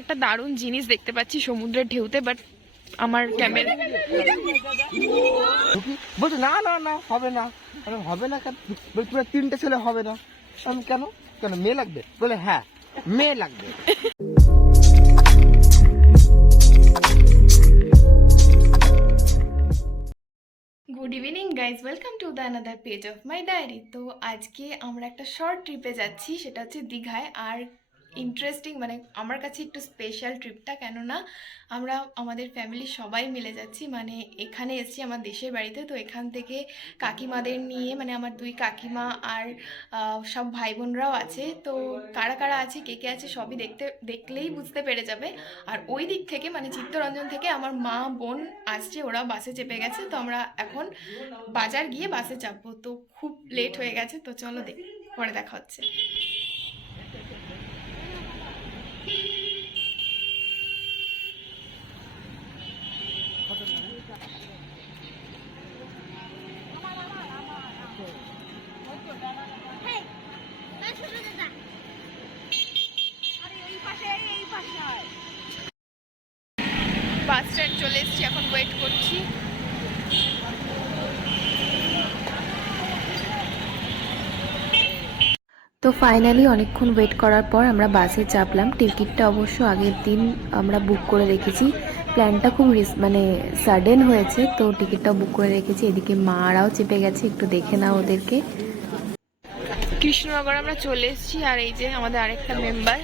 একটা দারুণ জিনিস দেখতে পাচ্ছি সমুদ্রের ঢেউতে, বাট আমার ক্যামেরা বলছে না না না হবে না, হবে না কেন? পুরো 3টে ছেলে হবে না। আমি কেন কেন মেয়ে লাগবে? বলে হ্যাঁ মেয়ে লাগবে। Good evening guys, welcome to the another page of my diary. তো আজকে আমরা একটা শর্ট ট্রিপে যাচ্ছি, সেটা হচ্ছে দীঘায়। আর ইন্টারেস্টিং, মানে আমার কাছে একটু স্পেশাল ট্রিপটা, কেননা আমরা আমাদের ফ্যামিলি সবাই মিলে যাচ্ছি। মানে এখানে এসেছি আমার দেশের বাড়িতে, তো এখান থেকে কাকিমাদের নিয়ে, মানে আমার 2 কাকিমা আর সব ভাই বোনরাও আছে। তো কারা কারা আছে, কে কে আছে, সবই দেখলেই বুঝতে পেরে যাবে। আর ওই দিক থেকে, মানে চিত্তরঞ্জন থেকে আমার মা বোন আসছে, ওরা বাসে চেপে গেছে। তো আমরা এখন বাজার গিয়ে বাসে চাপবো। তো খুব লেট হয়ে গেছে, তো চলো পরে দেখা হচ্ছে। বাস স্ট্যান্ড চলে এসেছি, এখন ওয়েট করছি। তো ফাইনালি অনেকক্ষণ ওয়েট করার পর আমরা বাসে চাপলাম। টিকিটটা অবশ্য আগের দিন আমরা বুক করে রেখেছি, প্ল্যানটা খুব মানে সাডেন হয়েছে, তো টিকিটটাও বুক করে রেখেছি। এদিকে মারাও চেপে গেছে, একটু দেখে নাও ওদেরকে। কৃষ্ণনগর আমরা চলে এসেছি, আর এই যে আমাদের আরেকটা মেম্বার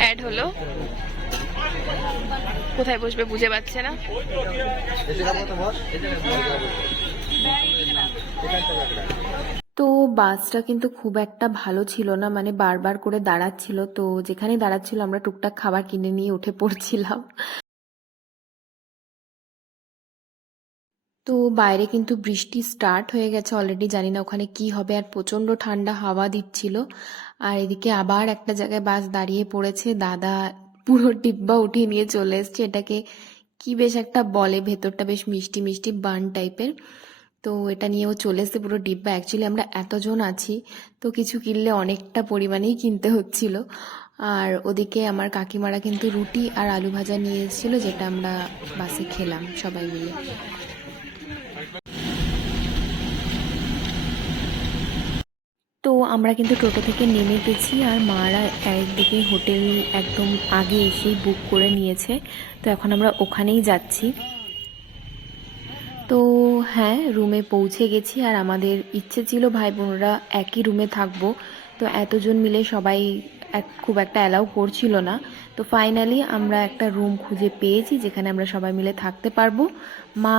অ্যাড হলো। কোথায় বসবে বুঝে পাচ্ছে না। তো বাসটা কিন্তু খুব একটা ভালো ছিল না, মানে বারবার করে দাঁড়াচ্ছিল। তো যেখানে দাঁড়াচ্ছিল আমরা টুকটাক খাবার কিনে নিয়ে উঠে পড়ছিলাম। তো বাইরে কিন্তু বৃষ্টি স্টার্ট হয়ে গেছে অলরেডি, জানি না ওখানে কি হবে। আর প্রচন্ড ঠান্ডা হাওয়া দিচ্ছিল। আর এদিকে আবার একটা জায়গায় বাস দাঁড়িয়ে পড়েছে, দাদা পুরো ডিব্বা উঠিয়ে নিয়ে চলে এসছে। এটাকে কি বেশ একটা বলে, ভেতরটা বেশ মিষ্টি মিষ্টি বান টাইপের। তো এটা নিয়েও চলে এসছে পুরো ডিব্বা। অ্যাকচুয়ালি আমরা এতজন আছি, তো কিছু কিনলে অনেকটা পরিমাণেই কিনতে হচ্ছিল। আর ওদিকে আমার কাকিমারা কিন্তু রুটি আর আলু ভাজা নিয়ে এসেছিল, যেটা আমরা বাসে খেলাম সবাই মিলে। তো আমরা কিন্তু টোটো থেকে নেমে গেছি, আর মারা একদিকে হোটেল একদম আগে এসেই বুক করে নিয়েছে। তো এখন আমরা ওখানেই যাচ্ছি। তো হ্যাঁ, রুমে পৌঁছে গেছি। আর আমাদের ইচ্ছে ছিল ভাই বোনরা একই রুমে থাকবো, তো এতজন মিলে সবাই খুব একটা অ্যালাউ করছিল না। তো ফাইনালি আমরা একটা রুম খুঁজে পেয়েছি, যেখানে আমরা সবাই মিলে থাকতে পারবো। মা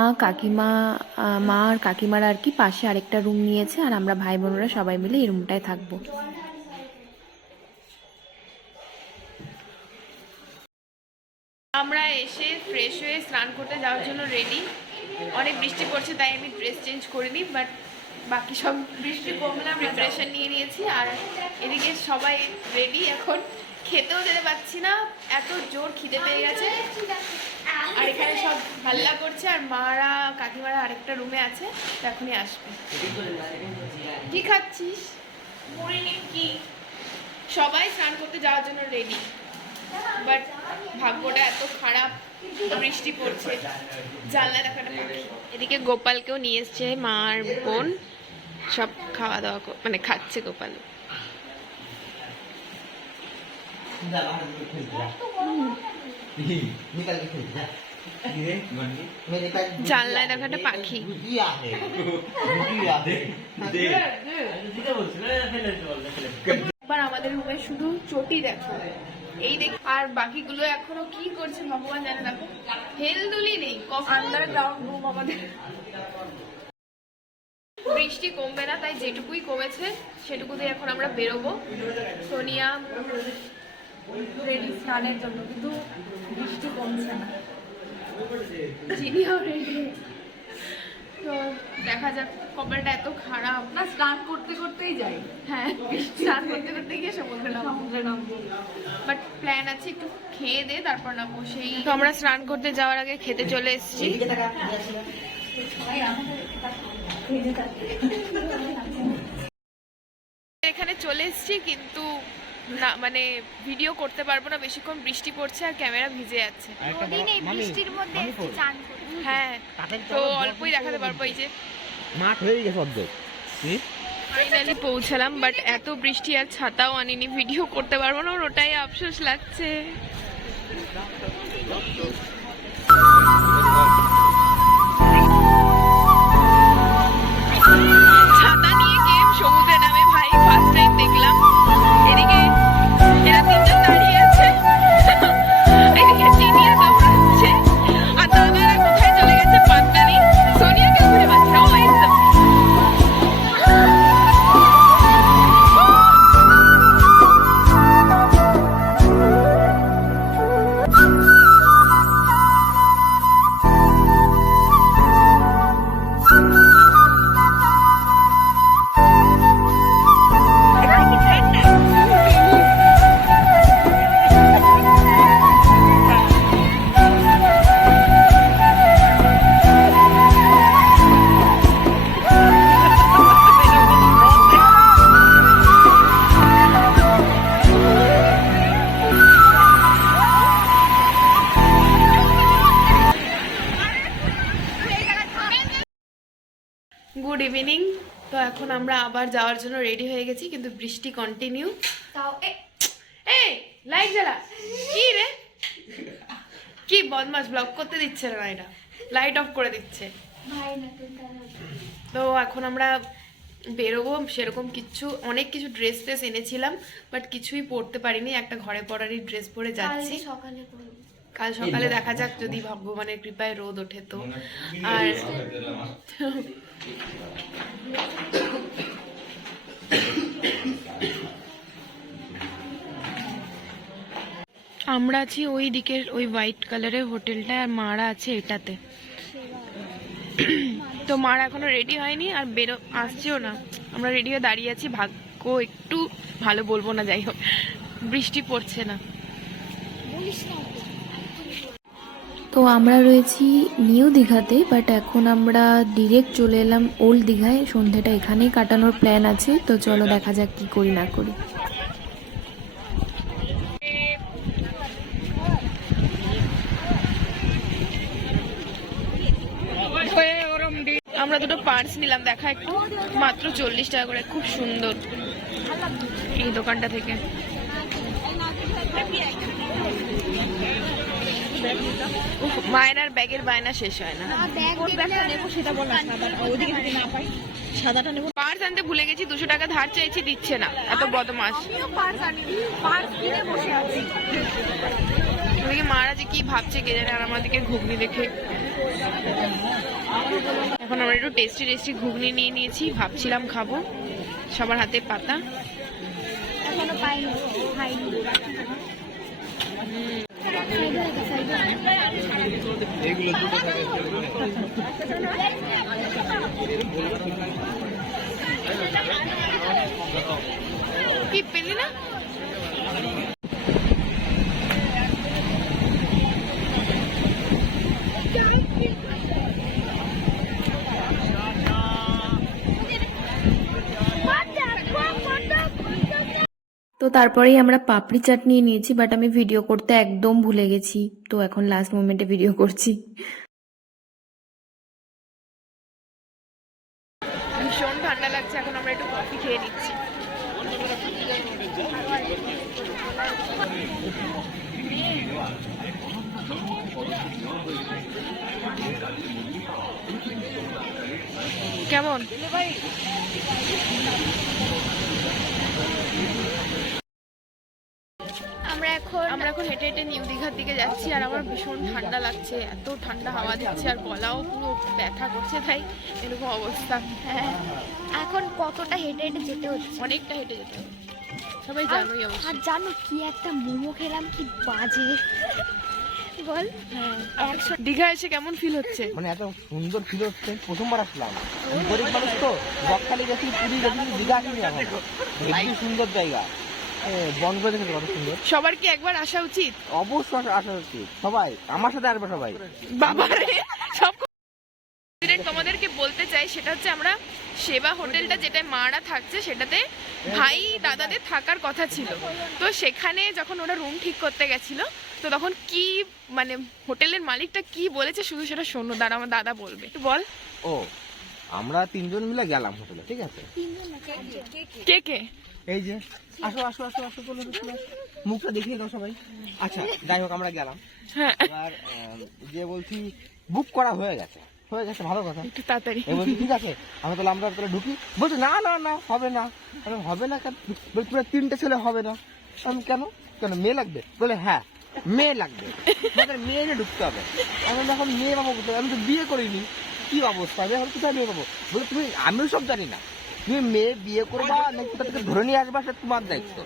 আর কাকিমারা আর কি পাশে আরেকটা রুম নিয়েছে, আর আমরা ভাই বোনরা সবাই মিলে এই রুমটায় থাকবো। আমরা এসে ফ্রেশ হয়ে স্নান করতে যাওয়ার জন্য রেডি। অনেক বৃষ্টি পড়ছে, তাই আমি ড্রেস চেঞ্জ করিনি, বাট বাকি সব বৃষ্টি কমলে প্রিপারেশন নিয়ে নিয়েছি। আর এদিকে সবাই রেডি, এখন খেতেও যেতে পারছি না, এত জোর খিদে পেয়ে গেছে। আর এখানে সব হাল্লা করছে, আর মারা কাকিমারা আরেকটা রুমে আছে, তো এখনই আসবে। কি খাচ্ছিস? কি সবাই স্নান করতে যাওয়ার জন্য রেডি, বাট ভাগ্যটা এত খারাপ, বৃষ্টি পড়ছে, জানলা দেখাটা পাখি। এদিকে গোপালকেও নিয়ে এসছে মা আর বোন, সব খাওয়া দাওয়া মানে খাচ্ছে গোপাল। জানলায় দেখাটা পাখি। এবার আমাদের রুমে শুধু চটি দেখো, এই দেখ, আর বাকিগুলো এখনো কি করছে ভগবান জানে। দেখো হেলদুলি নেই, আন্ডারগ্রাউন্ড রুম আমাদের। বৃষ্টি কমবে না, তাই যেটুকুই কমেছে সেটুকুতে এখন আমরা বেরোবো। সোনিয়া রেডি স্নানের জন্য, কিন্তু বৃষ্টি কমছে না। চিনিও রেডি। তো দেখা যাক, কপালটা এত খারাপ না, স্নান করতে করতেই যাই। হ্যাঁ, স্নান করতে করতে গিয়ে সমুদ্রে নামবো, বাট প্ল্যান আছে একটু খেয়ে দে তারপর নামবো। সেই তো আমরা স্নান করতে যাওয়ার আগে খেতে চলে এসেছি। এখানে চলে এসেছি, কিন্তু না মানে ভিডিও করতে পারবো না, বেশিক্ষণ বৃষ্টি পড়ছে আর ক্যামেরা ভিজে যাচ্ছে। ওদিন এই বৃষ্টির মধ্যে একটু চান করি। হ্যাঁ তো অল্পই দেখাতে পারবো। এই যে মাঠ হয়ে গেছে অর্ধেক। ফাইনালি পৌঁছালাম, বাট এত বৃষ্টি আর ছাতাও আনিনি, ভিডিও করতে পারবো না, ওটাই আফসোস লাগছে। ছাতা নিয়ে গিয়ে সমুদ্রে নামে ভাই ফার্স্ট টাইম দেখলাম। এদিকে এরা তিনজন দাঁড়িয়ে আছে, এদিকে চিনিয়া দৌড়াচ্ছে, আর দাদারা কোথায় চলে গেছে পাত্তা নেই। সোনিয়াকে ঘুরে পাচ্ছে। ও একদম গুড ইভিনিং। তো এখন আমরা আবার যাওয়ার জন্য রেডি হয়ে গেছি, কিন্তু বৃষ্টি কন্টিনিউ। তাও এই লাইট জ্বালা। কি রে, কি বদমাস, ব্লক করতে দিচ্ছে না এটা, লাইট অফ করে দিচ্ছে। ভাই না তুই তাহলে তো এখন আমরা বেরোবো, সেরকম কিছু অনেক কিছু ড্রেস ট্রেস এনেছিলাম, বাট কিছুই পরতে পারিনি। একটা ঘরে পরারই ড্রেস পরে যাচ্ছি। কাল সকালে করব। কাল সকালে দেখা যাক, যদি ভগবানের কৃপায় রোদ ওঠে তো। আর আমরা আছি ওই দিকের ওই হোয়াইট কালারের হোটেলটায়, আর মারা আছে এটাতে। তো মারা এখনো রেডি হয়নি আর আসছেও না। আমরা রেডি হয়ে দাঁড়িয়ে আছি, ভাগ্য একটু ভালো বলবো না, যাই হোক বৃষ্টি পড়ছে না। বলিস না তো আমরা রয়েছি নিউ দীঘাতে, বাট এখন আমরা ডিরেক্ট চলে এলাম ওল্ড দীঘায়। সন্ধ্যেটা এখানেই কাটানোর প্ল্যান আছে, তো চলো দেখা যাক কি করি না করি। আমরা দুটো পার্স নিলাম, দেখা একটু, মাত্র 40 টাকা করে, খুব সুন্দর এই দোকানটা থেকে। উফ, মায়ের ব্যাগের বায়না শেষ হয় না। পার্স আনতে ভুলে গেছি, 200 টাকা ধার চাইছি, দিচ্ছে না, এত বদমাস। ওদিকে মারা যে কি ভাবছে কে জানে, আর আমাদেরকে ঘুগনি দেখে। এখন আমরা একটু টেস্টি টেস্টি ঘুগনি নিয়ে নিয়েছি, ভাবছিলাম খাবো। সবার হাতে পাতা। এখনো পাইনি খাইনি। কি পেলি না? তো তারপরেই আমরা পাপড়ি চাট নিয়ে নিয়েছি, বাট আমি ভিডিও করতে একদম ভুলে গেছি, তো এখন লাস্ট মোমেন্টে ভিডিও করছি। ভীষণ ঠান্ডা লাগছে, এখন আমরা একটু কফি খেয়ে নিচ্ছি। কেমন? আমরা এখন হেঁটে হেঁটে নিউ দীঘার দিকে যাচ্ছি, আর আমার ভীষণ ঠান্ডা লাগছে, এত ঠান্ডা হাওয়া দিচ্ছে, আর গলাও পুরো ব্যথা করছে, তাই এরকম অবস্থা। হ্যাঁ, এখন কতটা হেঁটে হেঁটে যেতে হচ্ছে। অনেকটা হেঁটে যেতে হবে, সবাই জানোই অবশ্য। আর জানো কি একটা মোমো খেলাম, কি বাজে বল। দীঘা এসে কেমন ফিল হচ্ছে? মানে এত সুন্দর ফিল হচ্ছে, প্রথমবার আসলাম। আমি গরিব মানুষ তো, বকখালি গেছি, পুরী গেছি, দীঘা আসিনি এখন। হেবি সুন্দর জায়গা, বন করে দেখেছে কত সুন্দর। সবার কি একবার আসা উচিত? অবশ্যই আসা উচিত, সবাই আমার সাথে আসবে সবাই। বাবা রে, সব তোমাদেরকে বলতে চাই সেটা হচ্ছে আমরা সেবা হোটেলটা যেটা মারা থাকছে সেটাতে ভাই দাদাদের থাকার কথা ছিল, তো সেখানে যখন ওরা রুম ঠিক করতে গেছিল তো তখন কি মানে হোটেলের মালিকটা কি বলেছে শুধু সেটা শোনো, দাঁড়া আমার দাদা বলবে। একটু বল। ও আমরা 3 জন মিলে গেলাম হোটেলে, ঠিক আছে? কে কে? এই যে আসো আসো আসো আসো, চলো চলো, মুখটা দেখিয়ে দাও সবাই। আচ্ছা যাই হোক আমরা গেলাম, হ্যাঁ এবার যে বলছি বুক করা হয়ে গেছে, হয়ে গেছে, ভালো কথা। একটু তাড়াতাড়ি। এবার বলছি ঠিক আছে আমরা তাহলে ঢুকি। বলছে না না না হবে না। আমি হবে না কেন? বলছি 3টে ছেলে হবে না। আমি কেন কেন মেয়ে লাগবে? বলে হ্যাঁ মেয়ে লাগবে, আমাদের মেয়ে নিয়ে ঢুকতে হবে। আমি এখন মেয়ে পাবো কোথায়? আমি তো বিয়ে করিনি, কি অবস্থা? আমি এখন কোথায় মেয়ে পাবো? বলে তুমি, আমিও সব জানি না, তুমি মেয়ে বিয়ে করবা নাকি কোথা থেকে ধরে নিয়ে আসবা সেটা তোমার দায়িত্ব,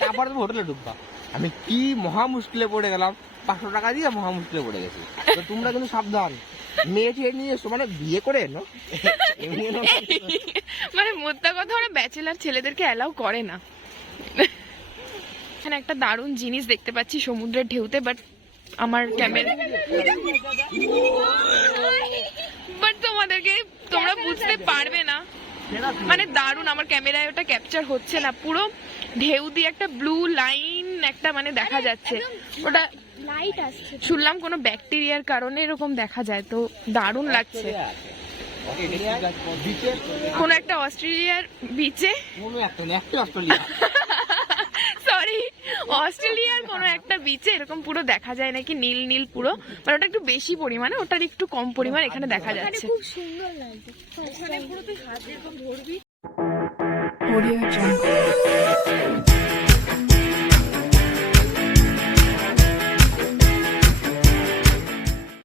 তারপরে তুমি হোটেলে ঢুকবা। আমি কি মহা মুশকিলে পড়ে গেলাম, 500 টাকা দিয়ে মহা মুশকিলে পড়ে গেছি। তো তোমরা কিন্তু সাবধান, মেয়ে ঠেয়ে নিয়ে এসো, মানে বিয়ে করে এনো, এমনি এনো না। মানে মোদ্দা কথা ওরা ব্যাচেলার ছেলেদেরকে অ্যালাউ করে না। এখানে একটা দারুণ জিনিস দেখতে পাচ্ছি সমুদ্রের ঢেউতে, বাট আমার ক্যামেরা, বাট তোমাদেরকে তোমরা বুঝতে পারবে না, মানে দারুণ আমার ক্যামেরায় ওটা ক্যাপচার হচ্ছে না, পুরো ঢেউ দিয়ে একটা ব্লু লাইন একটা মানে দেখা যাচ্ছে, ওটা লাইট আসছে। শুনলাম কোনো ব্যাকটেরিয়ার কারণে এরকম দেখা যায়, তো দারুণ লাগছে। বিচে কোনো একটা অস্ট্রেলিয়ার বিচে, কোনো একটা না, একটা অস্ট্রেলিয়া, সরি অস্ট্রেলিয়ার কোনো একটা বিচে এরকম পুরো দেখা যায় নাকি নীল নীল পুরো, মানে ওটা একটু বেশি পরিমাণে, ওটার একটু কম পরিমাণ এখানে দেখা যাচ্ছে। খুব সুন্দর লাগছে। Audio Jungle.